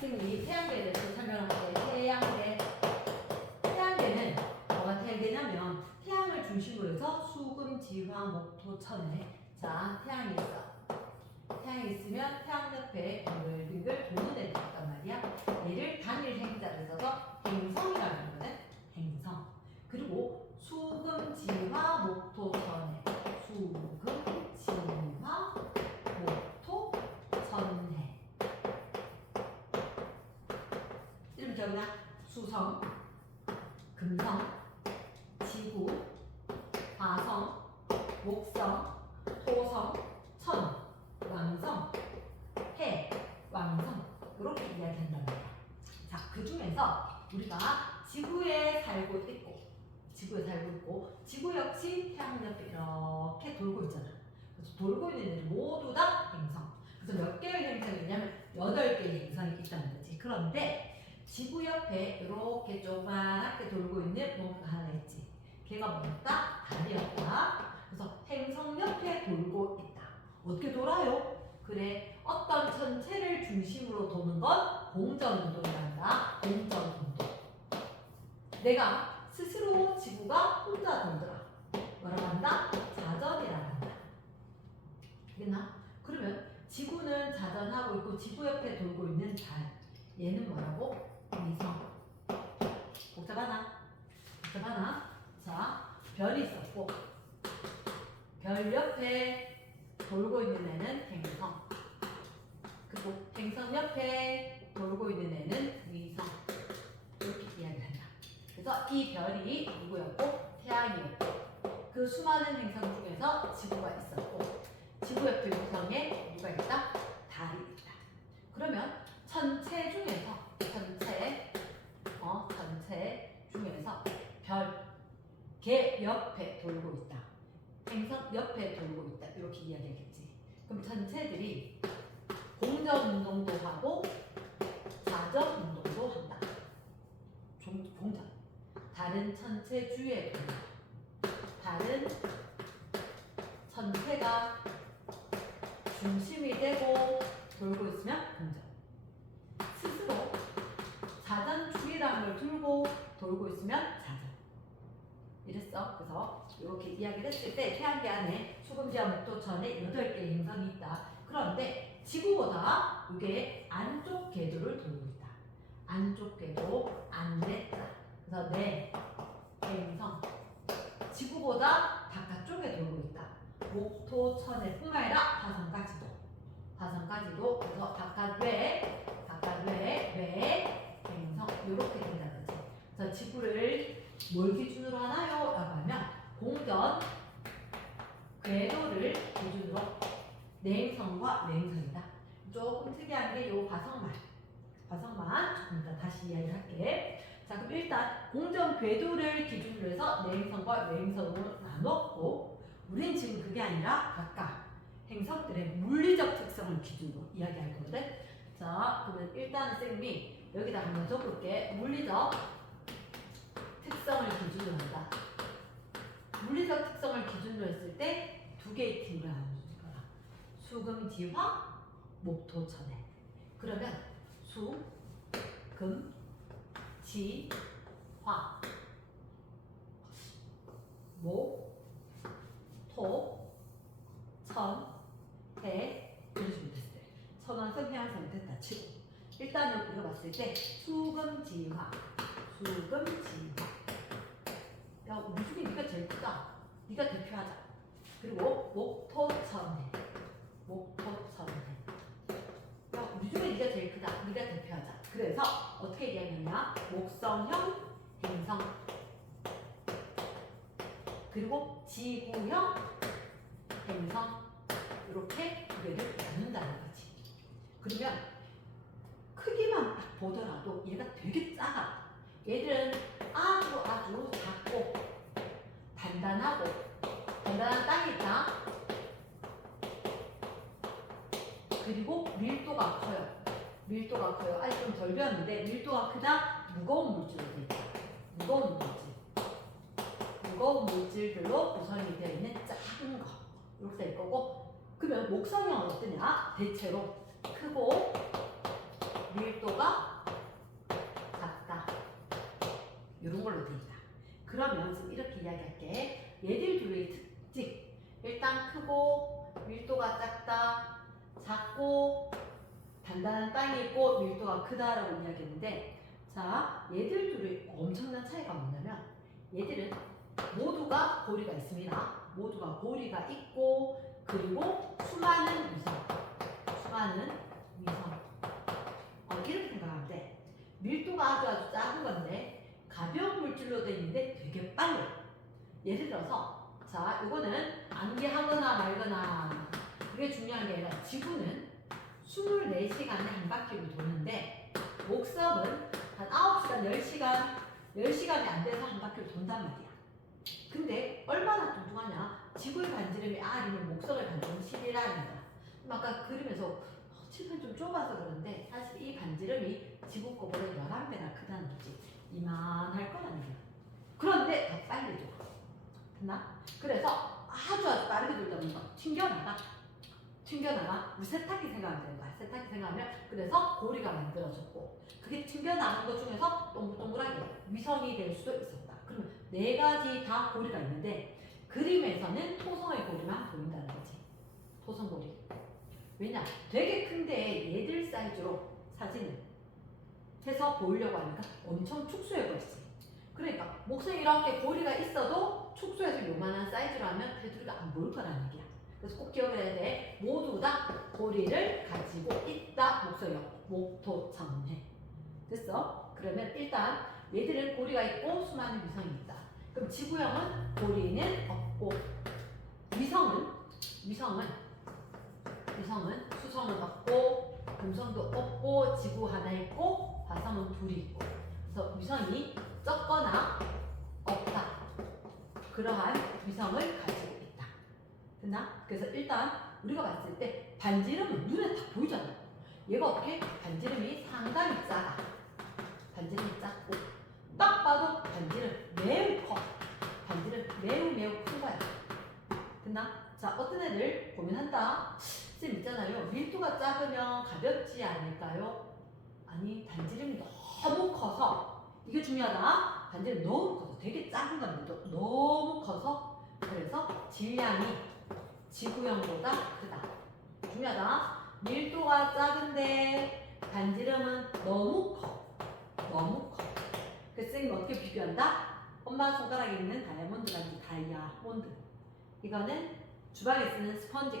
선생님이 태양계에 대해서 설명할게. 태양계는 뭐가 되냐면 태양을 중심으로 해서 수금, 지화, 목토, 천해. 자, 태양이 있어. 태양이 있으면 태양 옆에 빙글빙글 도는 애들이 있단 말이야. 얘를 단일 행자를 써서 행성이라고 하거든. 행성. 그리고 수금, 지화, 목토, 천해. 수금, 지화, 목토, 천해. 이름 기억나? 수성, 금성, 지구, 화성, 목성, 토성, 천, 왕성, 해, 왕성. 이렇게 이야기한단 말이야. 자, 그 중에서 우리가 지구에 살고 있고 지구 역시 태양 옆에 이렇게 돌고 있잖아. 그래서 돌고 있는 애들 모두 다 행성. 그래서 몇 개의 행성이 있냐면 8개의 행성이 있다는 거지. 그런데 지구 옆에 이렇게 조그맣게 돌고 있는 뭔가 하나 있지. 걔가 뭐였다? 달이었다. 그래서 행성 옆에 돌고 있다. 어떻게 돌아요? 그래, 어떤 천체를 중심으로 도는 건 공전운동이란다. 공전운동. 내가 스스로 지구가 혼자 돌더라. 뭐라고 한다? 자전이라고 한다. 알겠나? 그러면 지구는 자전하고 있고 지구 옆에 돌고 있는 달. 얘는 뭐라고? 위성. 복잡하나? 자, 별이 있었고 별 옆에 돌고 있는 애는 행성. 그리고 행성 옆에 돌고 있는 애는 위성. 이렇게 이야기를 한다. 그래서 이 별이 누구였고? 태양이었고 그 수많은 행성 중에서 지구가 있었고 지구 옆에 위성에 누가 있다? 달이 있다. 그러면 천체 중에서 별, 개 옆에 돌고 있다. 행성 옆에 돌고 있다. 이렇게 이야기하겠지. 그럼 천체들이 공전운동도 하고 자전운동도 한다. 공전. 다른 천체 주위에 돈다. 다른 천체가 중심이 되고 돌고 있으면 공전. 스스로 자전 주위라는 걸 들고 돌고 있으면 자전. 이랬어. 그래서 이렇게 이야기를 했을 때 태양계 안에 수금지와 목토, 천에 8개의 행성이 있다. 그런데 지구보다 이게 안쪽 궤도를 돌고 있다. 안쪽 궤도, 안내자. 그래서 내 행성 지구보다 바깥쪽에 돌고 있다. 목토, 천에뿐만 아니라 화성까지도. 그래서 바깥외, 외, 행성 이렇게 된다는 거지. 그래서 지구를 뭘 기준으로 하나요? 라고 하면 공전 궤도를 기준으로 내행성과 외행성이다. 조금 특이한 게 요 화성만 조금 이따 다시 이야기를 할게. 자, 그럼 일단 공전 궤도를 기준으로 해서 내행성과 외행성으로 나눴고 우린 지금 그게 아니라 각각 행성들의 물리적 특성을 기준으로 이야기할 거거든. 자, 그러면 일단은 쌤이 여기다 한번 적을게. 물리적 특성을 기준으로 한다. 물리적 특성을 기준으로 했을 때 두 개의 팀을 나눠줄 거야. 수금, 지화, 목토, 천해. 그러면 수, 금, 지, 화, 목, 토, 천, 해 이런 식으로 됐을 때 선왕성, 해왕성 됐다 치고 일단은 우리가 봤을 때 수금, 지화 야, 우리 중에 네가 제일 크다. 네가 대표하자. 그리고 목토, 천해. 야, 우리 중에 네가 제일 크다. 네가 대표하자. 그래서 어떻게 이야기하냐? 목성형 행성 그리고 지구형 행성 이렇게 두 개를 나눈다는 거지. 그러면 크기만 딱 보더라도 얘가 되게 작아. 얘들은 아주 작고 단단한 땅이 있다. 그리고 밀도가 커요. 아직 좀 덜 배웠는데 밀도가 크다. 무거운 물질로 되어 있다. 무거운 물질들로 구성이 되어 있는 작은 거 이렇게 될 거고 그러면 목성형은 어떠냐? 대체로 크고 밀도가 작다. 이런 걸로 돼 있다. 그러면 지금 이렇게 이야기할게. 얘들 둘의 특징. 일단 크고 밀도가 작다. 작고 단단한 땅이 있고 밀도가 크다라고 이야기했는데, 자, 얘들 둘의 엄청난 차이가 뭐냐면, 얘들은 모두가 고리가 있습니다. 모두가 고리가 있고, 그리고 수많은 위성. 이렇게 생각하면 돼. 밀도가 아주 작은 건데 가벼운 물질로 되어 있는데 되게 빨라. 예를 들어서, 자, 이거는 안개하거나 말거나 그게 중요한 게 아니라, 지구는 24시간에 한 바퀴를 도는데 목성은 한 9시간, 10시간이 안 돼서 한 바퀴를 돈단 말이야. 근데 얼마나 뚱뚱하냐? 지구의 반지름이 R이면 목성의 반지름은 11R입니다. 아까 그림에서 칠판 좀 좁아서 그런데 사실 이 반지름이 지구 거보다 11배나 크다는 거지. 이만할 거라는 거야. 그런데 더 빨리 돌아. 됐나? 그래서 아주 빠르게 돌다 보니까 튕겨나가. 우리 세탁기 생각하면 되는 거야. 세탁기 생각하면, 그래서 고리가 만들어졌고, 그게 튕겨나간 것 중에서 동글동글하게 위성이 될 수도 있었다. 그러면 네 가지 다 고리가 있는데, 그림에서는 토성의 고리만 보인다는 거지. 토성고리. 왜냐? 되게 큰데 얘들 사이즈로 사진을 해서 보이려고 하니까 엄청 축소해버리지. 그러니까 목성이 이렇게 고리가 있어도 축소해서 요만한 사이즈로 하면 테두리가 안 보일 거라는 얘기야. 그래서 꼭 기억을 해야 돼. 모두 다 고리를 가지고 있다. 목성형, 목토천해. 됐어? 그러면 일단 얘들은 고리가 있고 수많은 위성이 있다. 그럼 지구형은 고리는 없고, 위성은 수성은 없고, 금성도 없고, 지구 하나 있고, 화성은 둘이 있고. 그래서 위성이 적거나 없다. 그러한 위성을 가지고 있다. 됐나? 그래서 일단 우리가 봤을 때 반지름은 눈에 다 보이잖아. 얘가 어떻게? 반지름이 상당히 작아. 반지름이 작고, 딱 봐도 반지름 매우 커. 반지름 매우 큰 거야. 됐나? 자, 어떤 애들 고민한다. 쌤 있잖아요. 밀도가 작으면 가볍지 않을까요? 아니, 반지름이 너무 커서, 이게 중요하다. 반지름이 너무 커서, 되게 작은 건데도 너무 커서, 그래서 질량이 지구형보다 크다. 중요하다. 밀도가 작은데 반지름은 너무 커. 그래서 쌤이 어떻게 비교한다? 엄마 손가락에 있는 다이아몬드라든지 다이아몬드. 이거는 주방에 쓰는 스펀지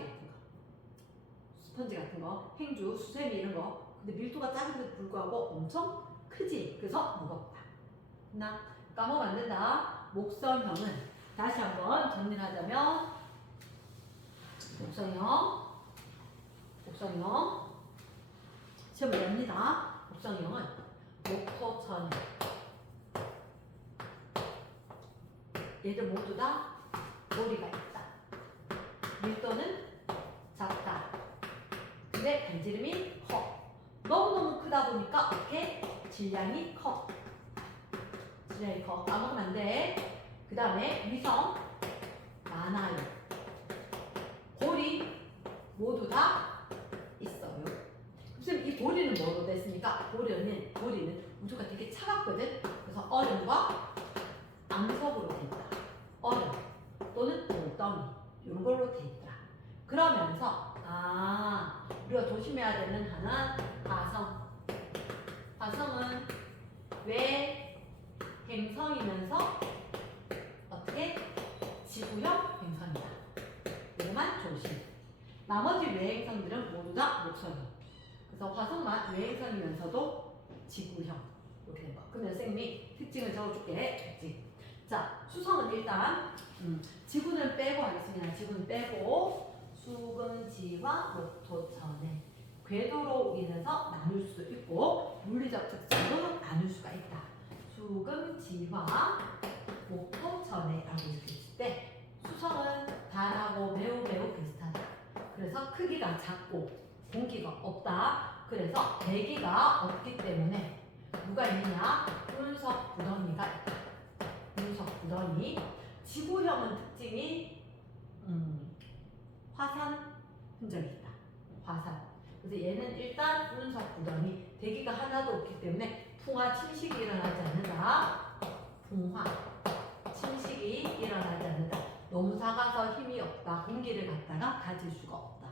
같은 거, 행주, 수세미 이런 거. 근데 밀도가 작은데도 불구하고 엄청 크지. 그래서 무겁다. 나 까먹으면 안 된다. 목성형은 다시 한번 정리를 하자면, 목성형 시험을 냅니다. 목성형은 목토천해. 얘들 모두 다 고리가 있다. 밀도는 작다. 근데 반지름이 커. 너무너무 크다 보니까 어떻게? 질량이 커. 까먹으면 안 돼. 그 다음에 위성 많아요. 고리 모두 다 있어요. 선생님, 이 고리는 뭐로 됐습니까? 고리는 우주가 되게 차갑거든. 그래서 얼음과 암석으로 돼 있다. 얼음 또는 돌덩이 이런 걸로 돼 있다. 그러면서 우리가 조심해야 되는 하나, 화성은 왜 행성이면서 어떻게? 지구형 행성이다. 이거만 조심. 나머지 외행성들은 모두 다 목성형. 그래서 화성만 외행성이면서도 지구형. 이렇게 된 거. 그러면 선생님이 특징을 적어줄게. 특징. 자, 수성은 일단 지구는 빼고 하겠습니다. 지구는 빼고 수금지와 목토천해. 궤도로 인해서 나눌 수도 있고 물리적 특성으로 나눌 수가 있다. 수금지와 목토천해라고 이렇게 있을 때, 수성은 달하고 매우 비슷하다. 그래서 크기가 작고 공기가 없다. 그래서 대기가 없기 때문에 누가 있느냐? 운석 구덩이가 있다. 운석 구덩이. 지구형은 특징이 화산 흔적이 있다. 화산. 그래서 얘는 일단 운석 구덩이, 대기가 하나도 없기 때문에 풍화 침식이 일어나지 않는다. 풍화 침식이 일어나지 않는다. 너무 작아서 힘이 없다. 공기를 갖다가 가질 수가 없다.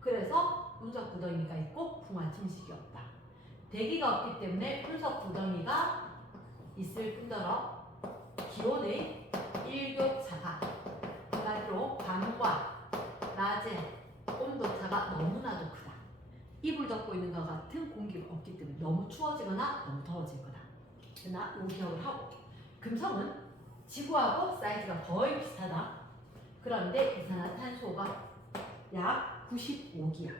그래서 운석 구덩이가 있고 풍화 침식이 없다. 대기가 없기 때문에 운석 구덩이가 있을 뿐더러 기온의 일교차가 한마디로 밤과 낮의 온도차가 너무나도 크다. 이불 덮고 있는 것 같은 공기가 없기 때문에 너무 추워지거나 너무 더워질 거다. 그러나 요기억을 하고 금성은 지구하고 사이즈가 거의 비슷하다. 그런데 이산화탄소가 약 95기야.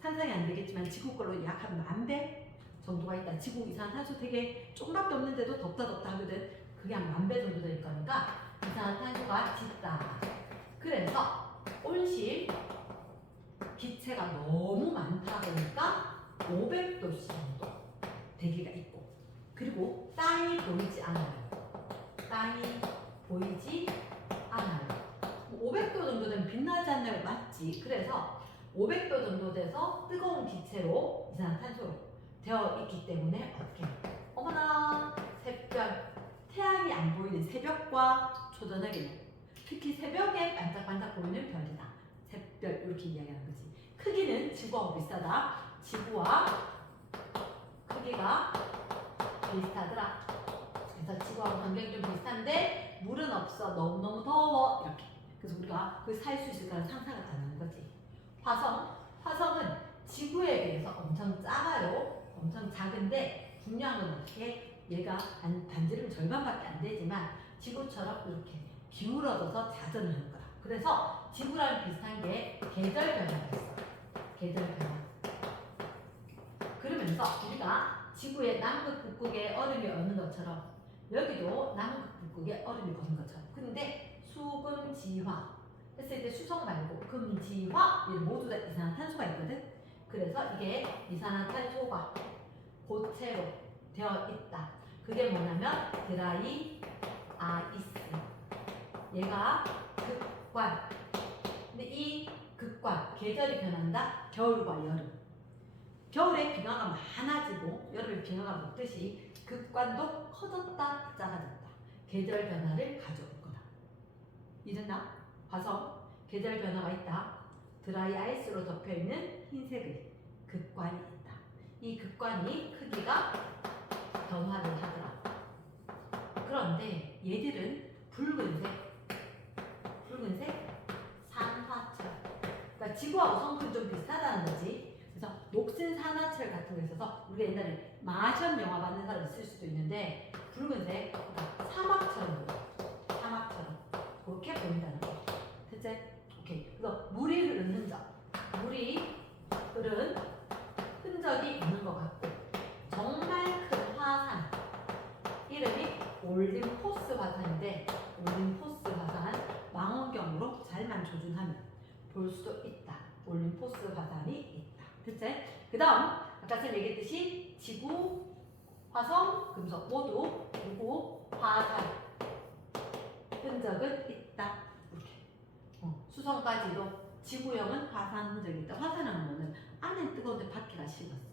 상상이 안 되겠지만 지구 걸로 약 한 10,000배 정도가 있다. 지구 이산화탄소 되게 조금밖에 없는데도 덥다 하거든. 그게 한 10,000배 정도 될 거니까 이산화탄소가 짙다. 그래서 온실 기체가 너무 많다 보니까 500도씨 정도 대기가 있고, 그리고 땅이 보이지 않아요. 땅이 보이지 않아요. 500도 정도 되면 빛나지 않나요? 맞지? 그래서 500도 정도 돼서 뜨거운 기체로 이산화탄소로 되어 있기 때문에 어떻게? 어머나, 새별, 태양이 안 보이는 새벽과 초저녁에는 특히 새벽에 반짝반짝 보이는 별이다. 새별 이렇게 이야기하는 거지. 크기는 지구하고 비슷하다. 지구와 크기가 비슷하더라. 그래서 지구하고 환경이 좀 비슷한데 물은 없어. 너무너무 더워. 이렇게. 그래서 우리가 그 살 수 있을까는 상상을 안 하는 거지. 화성은 지구에 비해서 엄청 작아요. 엄청 작은데 중요한 건 어떻게? 얘가 반지름 절반밖에 안 되지만 지구처럼 이렇게 기울어져서 자전을 하는 거야. 그래서 지구랑 비슷한 게 계절 변화가 있어. 계절 변화. 그러면서 우리가 지구의 남극, 북극에 얼음이 어는 것처럼 여기도 남극, 북극에 얼음이 어는 것처럼. 근데 수금지화 했을 때 수성 말고 금지화 모두 다 이산화탄소가 있거든. 그래서 이게 이산화탄소가 고체로 되어 있다. 그게 뭐냐면 드라이 아이스. 얘가 극관. 근데 이 극관, 계절이 변한다. 겨울과 여름. 겨울에 빙하가 많아지고 여름에 빙하가 녹듯이 극관도 커졌다, 작아졌다. 계절 변화를 가져올 거다. 이랬나? 화성, 계절 변화가 있다. 드라이 아이스로 덮여있는 흰색의 극관이 있다. 이 극관이 크기가 변화를 하더라. 그런데 얘들은 붉은색 산화철. 그러니까 지구하고 성분이 좀 비슷하다는 거지. 그래서 녹슨 산화철 같은 거 있어서 우리가 옛날에 마션 영화 봤는 사람 있을 수도 있는데 붉은색, 그러니까 사막처럼 보여. 사막처럼 그렇게 보인다는 거. 됐지? 오케이. 그래서 물이 흐르는 흔적. 물이 흐른 흔적이 있는 것 같고, 정말 큰 화산. 이름이 올림포스 화산인데, 올림포스 화산 망원경으로 잘만 조준하면 볼 수도 있다. 올림포스 화산이 있다. 됐지? 그 다음, 아까 전 얘기했듯이 지구, 화성, 금속 모두 그리고 화산 흔적은 있다. 이렇게. 수성까지도 지구형은 화산 흔적이 있다. 화산은 뭐는 안에 뜨거운데 밖에가 식었어.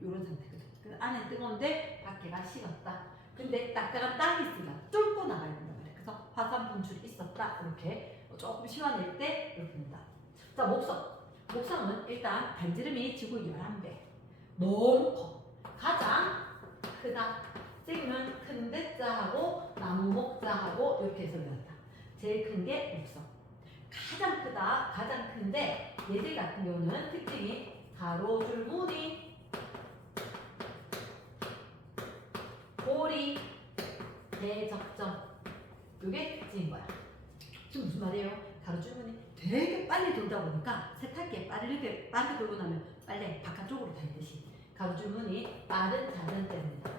이런 상태거든. 그래서 안에 뜨거운데 밖에가 식었다. 근데 딱딱한 땅이 있으니까 뚫고 나가야 된단 말이야. 그래서 화산 분출이 있었다. 이렇게 조금 시원할 때 이렇게 된다. 자, 목성은 일단 반지름이 지구 11배. 너무 커. 가장 크다. 지금은 큰 대자하고 나무 목자하고 이렇게 해서 배웠다. 제일 큰 게 목성. 가장 크다. 가장 큰데 얘들 같은 경우는 특징이 가로줄 무늬, 고리, 대적점. 이게 특징인 거야. 지금 무슨 말이에요? 가로줄 무늬 되게 빨리 돌다 보니까 세탁기에 빠르게 돌고 나면 빨래 바깥쪽으로 달듯이 가로줄 무늬 빠른 자전 때문이다.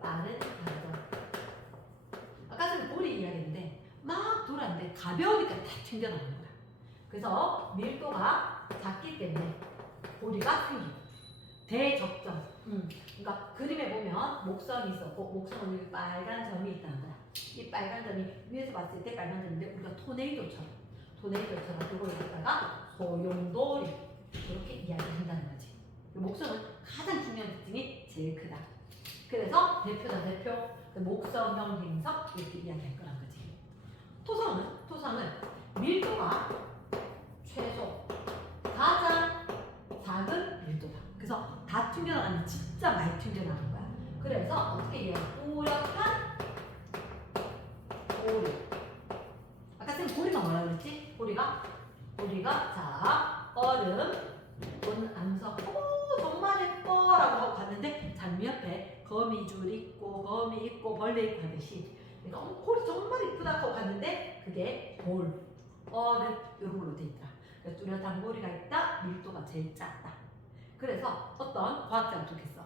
빠른 자전. 아까 전에 고리 이야기했는데 막 돌았는데 가벼우니까 다 튕겨나오는 거야. 그래서 밀도가 작기 때문에 고리가 생기고. 대적점. 그러니까 그림에 보면 목성이 있었고 목성은 여기 빨간 점이 있다는 거야. 이 빨간 점이 위에서 봤을 때 빨간 점인데 우리가 토네이도처럼 그걸 여기다가 소용돌이 이렇게 이야기한다는 거지. 목성은 가장 중요한 특징이 제일 크다. 그래서 대표다 대표. 목성형 행성 이렇게 이야기할 거란 거지. 토성은 밀도가 최소 가장 작은 밀도다. 그래서 다 튕겨나가면 진짜 많이 튕겨나가는 거야. 그래서 어떻게 이해해? 뚜렷한 고리. 아까 쌤 고리가 뭐라 그랬지? 고리가 자 얼음 암석 정말 예뻐라고 하고 갔는데 잔미 옆에 거미줄 있고 거미 있고 벌레 있고 하듯이 고리 정말 이쁘다 하고 갔는데 그게 얼음 이런 걸로 돼 있더라. 그래서 뚜렷한 고리가 있다. 밀도가 제일 작다. 그래서 어떤 과학자가 좋겠어.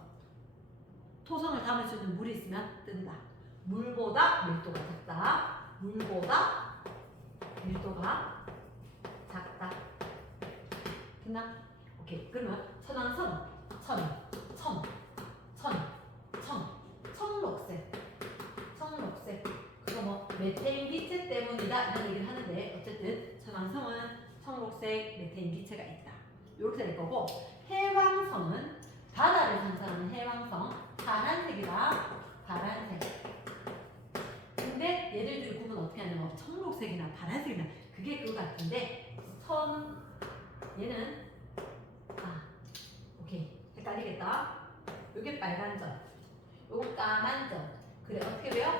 토성을 담을 수 있는 물이 있으면 뜬다. 물보다 밀도가 작다. 물보다 밀도가 작다. 됐나? 오케이. 그러면 천왕성, 청록색. 그거 뭐 메테인 기체 때문이다 이런 얘기를 하는데 어쨌든 천왕성은 청록색 메테인 기체가 있다. 이렇게 될 거고 해왕성은 바다를 상징하는 해왕성 파란색이다. 파란색. 근데 얘들 둘 구분 어떻게 하냐면 뭐 청록색이나 파란색이나 그게 그거 같은데 얘는 오케이 헷갈리겠다. 요게 빨간 점, 요거 까만 점. 그래 어떻게 배워?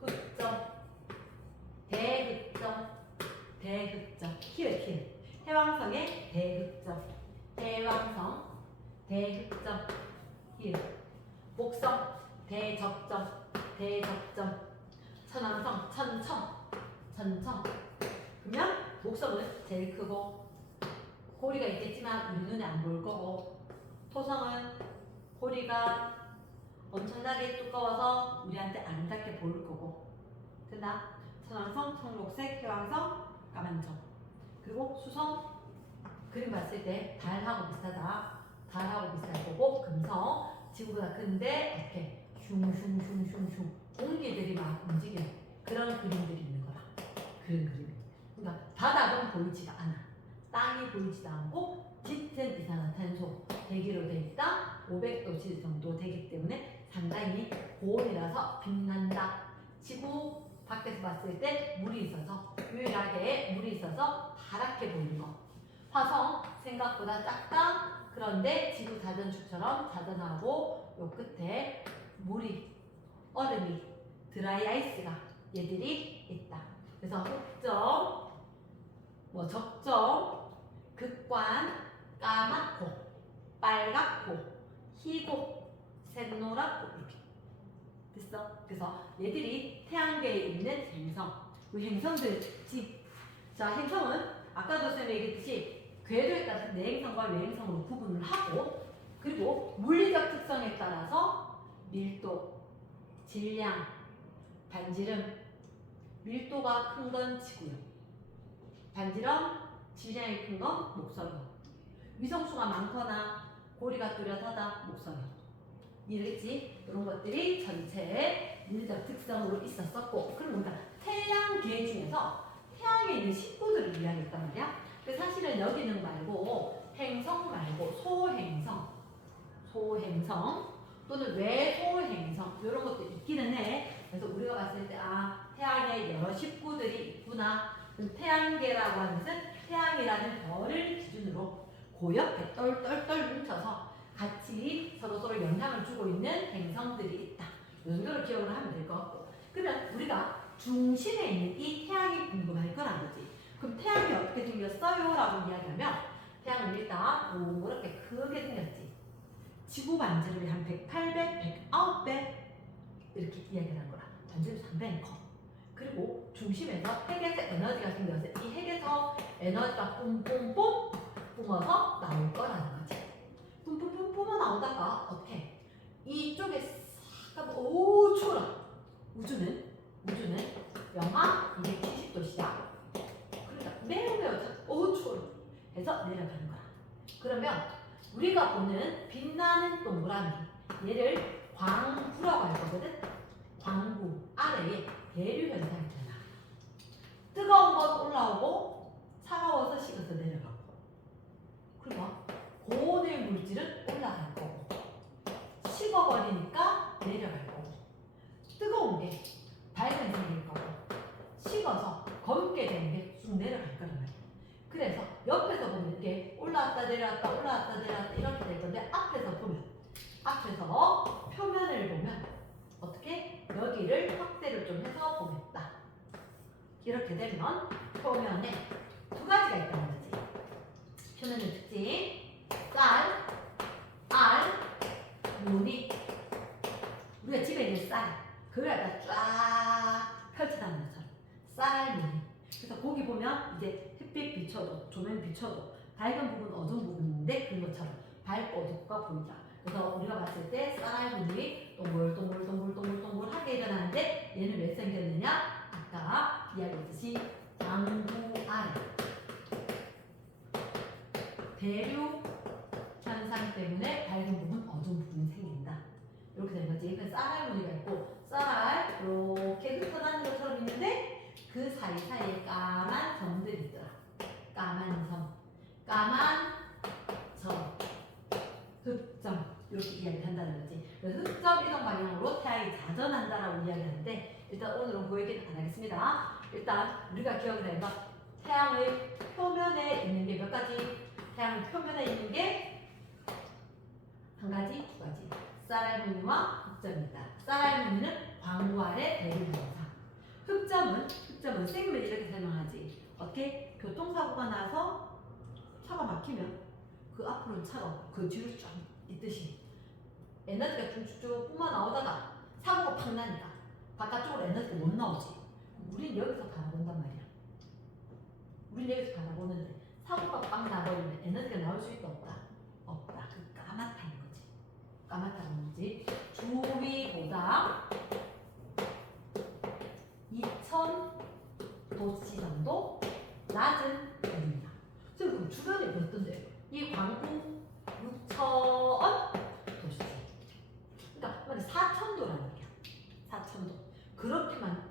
흑점, 대흑점. 키읔. 해왕성의 대흑점, 해왕성, 대흑점, 키읔. 목성, 대적점. 천왕성, 천청. 그러면 목성은 제일 크고 고리가 있겠지만 우리 눈에 안 보일 거고 토성은 고리가 엄청나게 두꺼워서 우리한테 아름답게 보일 거고 됐나? 천왕성, 청록색, 해왕성, 까만점. 그리고 수성 그림 봤을 때 달하고 비슷하다. 달하고 비슷할 거고 금성 지구보다 큰데 이렇게 슝슝 공기들이 막 움직여 그런 그림들이 있는 거라. 그런 그림. 그러니까 바닥은 보이지가 않아. 땅이 보이지도 않고 짙은 이산화탄소 대기로 되어 있다. 500도씨 정도 되기 때문에 상당히 고온이라서 빛난다. 지구 밖에서 봤을 때 물이 있어서 유일하게 물이 있어서 파랗게 보이는 거. 화성 생각보다 작다. 그런데 지구 자전축처럼 자전하고 요 끝에 얼음이 드라이 아이스가 얘들이 있다. 그래서 흑점, 적점, 극관, 까맣고, 빨갛고, 희고, 샛노랗고 이렇게 됐어. 그래서 얘들이 태양계에 있는 행성. 그 행성들 자 행성은 아까도 쌤이 얘기했듯이 궤도에 따라서 내행성과 외행성으로 구분을 하고 그리고 물리적 특성에 따라서 밀도, 질량, 반지름, 밀도가 큰 건 지구요. 반지름, 질량이 큰 건 목성이요. 위성수가 많거나 고리가 뚜렷하다 목성이요. 이해했지? 이런 것들이 전체의 물리적 특성으로 있었었고 그럼 우리가 태양계 중에서 태양에 있는 식구들을 이야기했단 말이야. 근데 사실은 여기는 말고 행성 말고 소행성 또는 외소행성 이런 것도 있기는 해. 그래서 우리가 봤을 때 태양에 여러 식구들이 있구나. 태양계라고 하는 것은 태양이라는 별을 기준으로 고옆에 똘똘똘 뭉쳐서 같이 서로 영향을 주고 있는 행성들이 있다. 이 정도로 기억을 하면 될 것 같고 그러면 우리가 중심에 있는 이 태양이 궁금할 거란 거지. 그럼 태양이 어떻게 생겼어요? 라고 이야기하면 태양은 일단 동그랗게 크게 생겼지. 지구 반지름이 한 108배, 109배 이렇게 이야기를 한 거라. 반지름이 상당히 커. 그리고 중심에서 핵에서 에너지가 생겨서 이 핵에서 에너지가 뿜뿜뿜 뿜어서 나올 거라는 거지. 뿜뿜뿜 뿜어 나오다가 어떻게 이쪽에 싹 하면 추워라. 우주는 영하 270도씨야. 그러니까 매우 추워라. 해서 내려가는 거야. 그러면 우리가 보는 빛나는 동그라미 얘를 광구라고 할 거거든. 광구 아래에 대류 현상이 있잖아. 뜨거운 건 올라오고 차가워서 식어서 내려가고 그래서 고온의 물질은 올라갈 거고 식어버리니까 내려갈 거고 뜨거운 게 밝은색일 거고 식어서 검게 되는 게 쑥 내려갈 거란 말이야. 그래서 옆에서 보면 이게 올라왔다 내려왔다 올라왔다 내려왔다 이렇게 될 건데 앞에서 표면을 보면 어떻게 여기를 확대를 좀 해서 보겠다. 이렇게 되면 표면에 두 가지가 있다는 거지. 표면의 특징 쌀, 알, 무늬. 우리가 집에 있는 쌀 그걸 갖다 쫙 펼쳐놓는 것처럼 쌀, 무늬. 그래서 거기 보면 이제 햇빛 비춰도 조명 비춰도 밝은 부분 어두운 부분인데 그런 것처럼 밝고 어둡고 보이자. 그래서 우리가 봤을 때 쌀알무늬 동글동글동글동글동글하게 일어나는데 얘는 왜 생겼느냐? 아까 이야기했듯이 방부알 대류 현상 때문에 밝은 부분 어두운 부분이 생긴다. 이렇게 된 거지. 그래서 쌀알무늬가 있고 쌀알 이렇게 흩어나는 것처럼 있는데 그 사이사이에 까만 점들이 있더라. 까만 점, 흑점 이렇게 이야기를 한다는 거지. 그래서 흑점 이동 방향으로 태양이 자전한다라고 이야기하는데 일단 오늘은 그 얘기는 안 하겠습니다. 일단 우리가 기억을 해야 돼. 태양의 표면에 있는 게 몇 가지? 태양 표면에 있는 게 한 가지, 두 가지. 쌀알무늬와 흑점이다. 쌀알무늬는 광활의 대류 현상. 흑점은 생물 이렇게 설명하지. 어떻게 교통사고가 나서 차가 막히면 그 앞으로는 차가 없고 그 뒤로 쫙 있듯이 에너지가 쭉쭉 뿜어 나오다가 사고가 팍 나니까 바깥쪽으로 에너지가 못 나오지. 우린 여기서 바라본단 말이야. 우린 여기서 바라보는데 사고가 팍 나버리면 에너지가 나올 수 있다 없다? 없다. 그 까맣다는 거지. 까맣다는 거지. 주위보다 2000도씨 정도 낮은 편입니다. 그럼 주변에 몇 도인데요? 이 광구 6000도씨. 그러니까 4000도라는 얘기야. 4000도. 그렇게만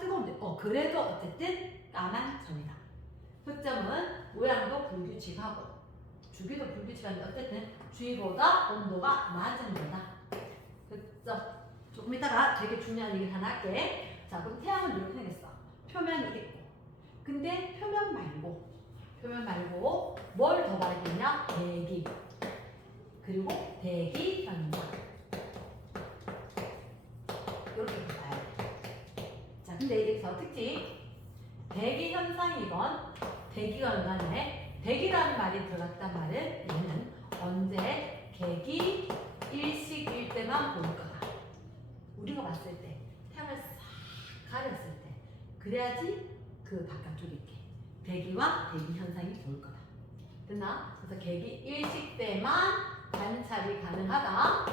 뜨거운데 그래도 어쨌든 까만 점이다. 흑점은 모양도 불규칙하고 주기도 불규칙한데 어쨌든 주위보다 온도가 낮은 거다. 흑점. 조금 이따가 되게 중요한 얘기를 하나 할게. 자, 그럼 태양은 이렇게 생겼어. 표면이 있고. 근데 표면 말고 뭘 더 밝히냐? 대기. 그리고 대기 현상. 이렇게 봐야 돼. 자, 근데 여기서 특징. 대기 현상이건 대기건 간에 대기라는 말이 들어갔단 말은 얘는 언제 계기 일식일 때만 보일 거다. 우리가 봤을 때 태양을 싹 가렸을 때 그래야지 그 바깥쪽에 이렇게 대기와 대기 현상이 보일 거다. 됐나? 그래서 계기 일식 때만 관찰이 가능하다.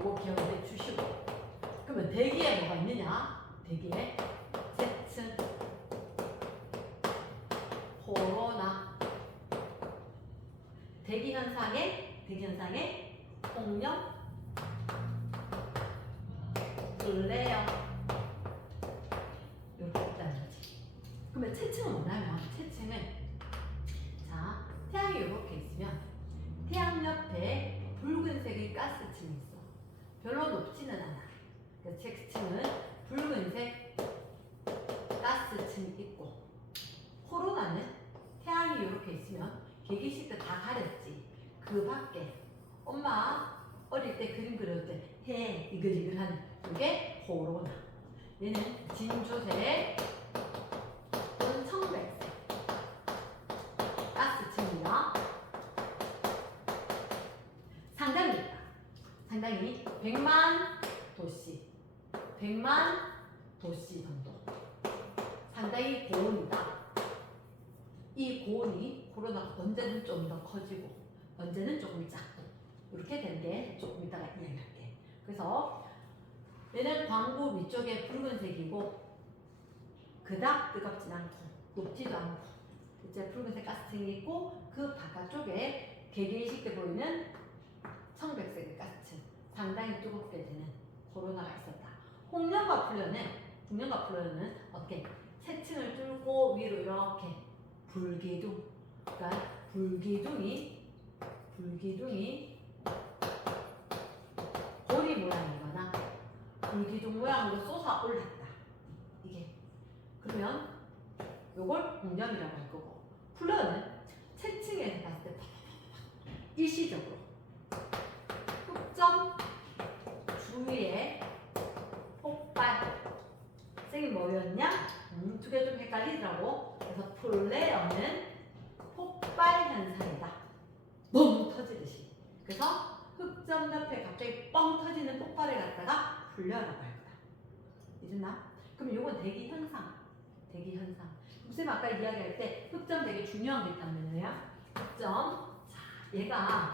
이거 기억해 주시고. 그러면 대기에 뭐가 있느냐? 대기에 세층, 코로나, 대기 현상에 홍염, 플레어 이렇게 있다는 거지. 그러면 채층은 뭐냐면 자, 태양이 이렇게 있으면 태양 옆에 붉은색의 가스층이 있어. 별로 높지는 않아. 그래서 채층은 붉은색 가스층이 있고 코로나는 태양이 이렇게 있으면 계기식 때 다 가렸지. 그 밖에 엄마 어릴 때 그림 그릴 때 해 이글이글한 그게 코로나. 얘는 진주색 또는 청백색 가스층이야. 상당히 100만 도씨 정도. 상당히 고온이다. 이 고온이 코로나가 언제는 좀 더 커지고 언제는 조금 작고 이렇게 되는 게 조금 이따가 이야기할게. 그래서 얘는 광구 위쪽에 붉은색이고 그닥 뜨겁진 않고 높지도 않고 이제 붉은색 가스층이 있고 그 바깥쪽에 개개인식 때 보이는 청백색의 가스층 상당히 뜨겁게 되는 코로나가 있었다. 홍련과 플레어는 어떻게 채층을 뚫고 위로 이렇게 불기둥, 그러니까 불기둥이 불기둥이 고리 모양이거나 불기둥 모양으로 솟아 올랐다. 이게. 그러면 요걸 공념이라고 할 거고, 플러는 채층에서 봤을 때 일시적으로 흑점 주위에 폭발. 선생님 뭐였냐? 두 개 좀 헷갈리더라고. 그래서 플레어는 폭발 현상이다. 너무 터지듯이. 그래서 흑점 옆에 갑자기 뻥 터지는 폭발을 갖다가 플레어라고 할 거다. 이랬나? 그럼 요건 대기 현상. 대기 현상. 선생님 아까 이야기할 때 흑점 되게 중요한 게 있다면요. 흑점. 자, 얘가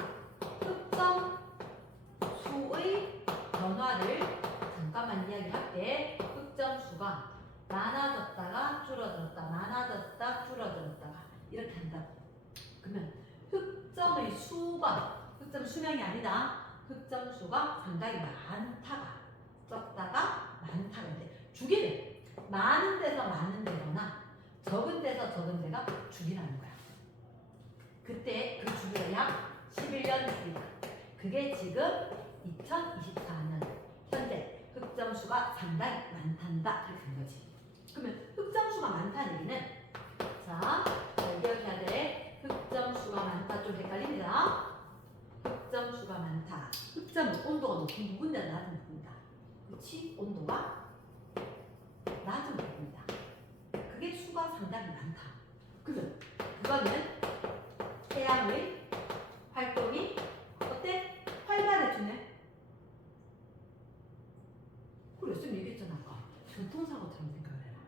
흑점 수의 변화를 잠깐만 이야기할게. 흑점 수가 많아졌다가 줄어들었다, 많아졌다, 줄어들었다가 이렇게 한다고. 그러면 흑점의 수가, 흑점 수명이 아니다. 흑점 수가 상당히 많다가 적다가 많다가 돼. 주기를 많은 데서 많은 데거나 적은 데서 적은 데가 주기라는 거야. 그때 그 주기가 약 11년 주기다. 그게 지금 2024년 현재 흑점 수가 상당히 많단다 이렇게 된 거지. 그러면 흑점 수가 많다는 얘기는, 자, 기억해야 돼. 흑점 수가 많다. 좀 헷갈립니다. 흑점 수가 많다. 흑점은 온도가 높은 부분이나 낮은 부분이다. 그렇지? 온도가 낮은 부분이다. 그게 수가 상당히 많다. 그러면 그거는 태양의 활동이 어때? 활발해지네. 그래, 쌤 얘기했잖아. 교통사고처럼 생각을 해라.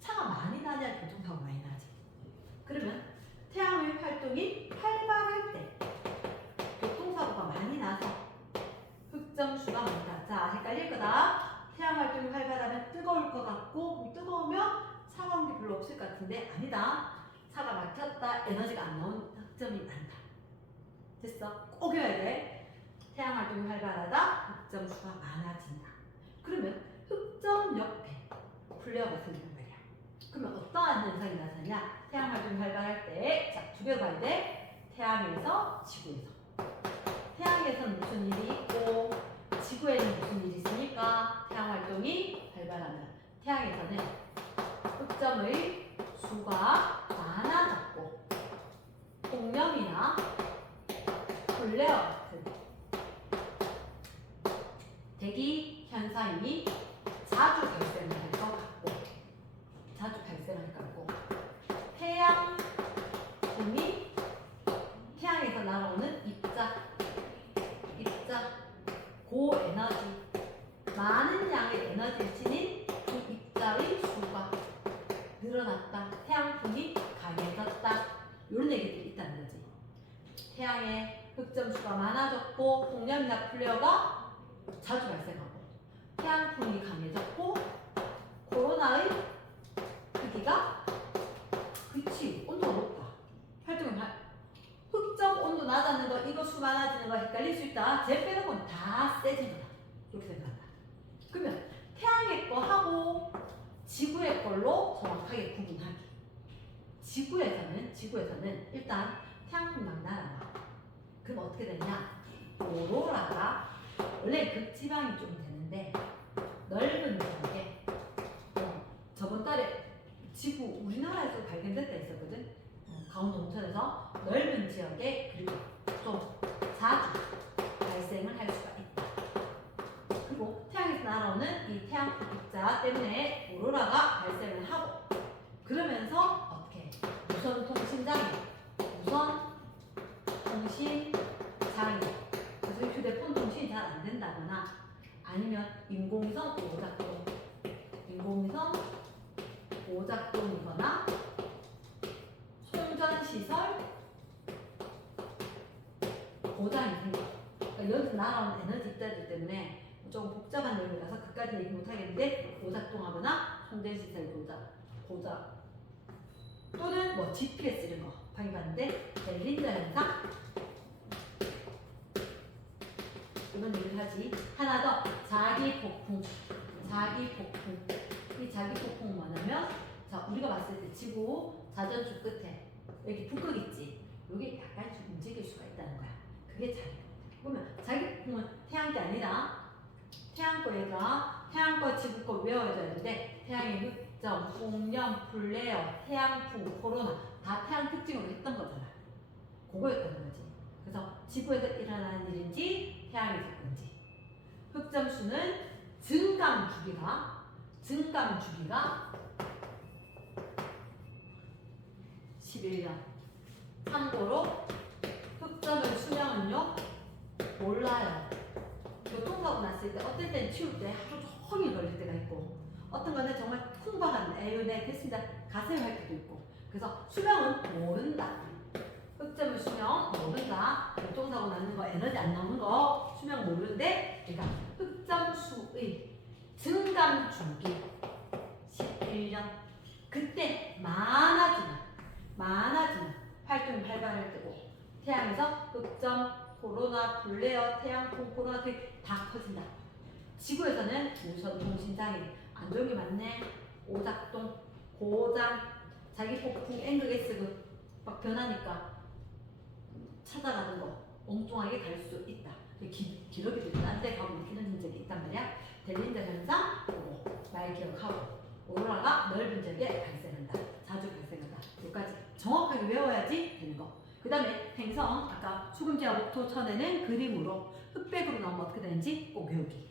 차가 많이 나냐 교통사고 많이 나지. 그러면 태양의 활동이 활발할 때 교통사고가 많이 나서 흑점수가 많다. 자, 헷갈릴 거다. 태양 활동이 활발하면 뜨거울 것 같고, 뜨거우면 차가운 게 별로 없을 것 같은데 아니다. 차가 막혔다. 에너지가 안 나온 흑점이 많다. 됐어? 꼭 외워야 돼. 태양 활동이 활발하다. 흑점수가 많아진다. 그러면 흑점 옆에 플레어가 생기는 거야. 그러면 어떠한 현상이 나타나냐? 태양 활동이 활발할 때, 자, 두 개 봐야 돼. 태양에서 지구에서. 태양에서는 무슨 일이 있고 지구에는 무슨 일이 있으니까 태양 활동이 활발하면 태양에서는 흑점의 수가 많아졌고 폭염이나 플레어 같은 대기 현상이 자주 발생을 할 것 같고, 자주 발생할 것 같고, 태양풍이 태양에서 날아오는 입자 고에너지 많은 양의 에너지를 지닌 그 입자의 수가 늘어났다. 태양풍이 강해졌다. 이런 얘기들이 있다는 거지. 태양의 흑점수가 많아졌고 폭염이나 플레어가 자주 발생하고 태양풍이 강해졌고 코로나의 크기가, 그치, 온도가 높다. 활동이 흑점 온도 낮아지는 거, 이거 수 많아지는 거 헷갈릴 수 있다. 쟤 빼는 건 다 세진 거다. 이렇게 생각한다. 그러면 태양의 거 하고 지구의 걸로 정확하게 구분하기. 지구에서는 일단 태양풍 막 날아와. 그럼 어떻게 되냐? 오로라가 원래 극지방이 좀 되는데 넓은 지역에, 저번 달에 지구 우리나라에서 발견됐다 했었거든. 강원도 온천에서 넓은 지역에 그리고 좀 자주 발생을 할 수가 있다. 그리고 태양에서 날아오는 이 태양풍 입자 때문에 오로라가 발생을 하고, 그러면서 어떻게 무선 통신장애, 그래서 휴대폰 통신이 잘 안 된다거나 아니면 인공위성 오작동이거나 송전시설 고장이 생겨. 그러니까 여기서 날아오는 에너지 입자들 때문에 조금 복잡한 내용이라서 그까지 얘기 못하겠는데, 오작동하거나 송전시설 고장 또는 뭐 GPS 이런 거 확인받는데 델린저 현상, 이런 얘기를 하지. 하나 더, 자기폭풍. 이 자기폭풍은 뭐냐면, 자, 우리가 봤을 때 지구 자전축 끝에 여기 북극 있지. 여기 약간 좀 움직일 수가 있다는 거야. 그게 잘. 그러면 자기 꿈은 태양이 아니라 태양거에다 태양거 지구거 외워야 되는데 태양의 흑점, 홍련, 플레어, 태양풍, 코로나 다 태양 특징으로 했던 거잖아. 그거였던 거지. 그래서 지구에서 일어나는 일인지 태양에서 건지. 흑점수는 증감 주기가 11년. 참고로 흑점의 수명은요 몰라요. 교통사고 났을 때 어떨 땐 치울 때 하루 종일 걸릴 때가 있고 어떤 거는 정말 쿵방한 에휴 네 됐습니다 가세요 할 때도 있고 그래서 수명은 모른다. 흑점의 수명 모른다. 교통사고 나는 거 에너지 안 나오는 거 수명 모르는데 그러니까 흑점수의 증감 주기 11년. 그때 많아지는 활동이 활발할 때고 태양에서 흑점, 코로나, 플레어, 태양풍, 코로나 다 커진다. 지구에서는 우선 통신장애, 안 좋은 게 많네, 오작동, 고장, 자기 폭풍, 앵그게스 막 변하니까 찾아가는 거 엉뚱하게 갈 수 있다. 기러기도 딴데 가고 느끼는 적이 있단 말이야. 델린더 현상, 그거 말 기억하고 오로라가 넓은 지역에 발생한다. 자주 발생한다. 여기까지 정확하게 외워야지 되는 거. 그 다음에 행성, 아까 수금지와 목토, 천에는 그림으로 흑백으로 나오면 어떻게 되는지 꼭 외우기.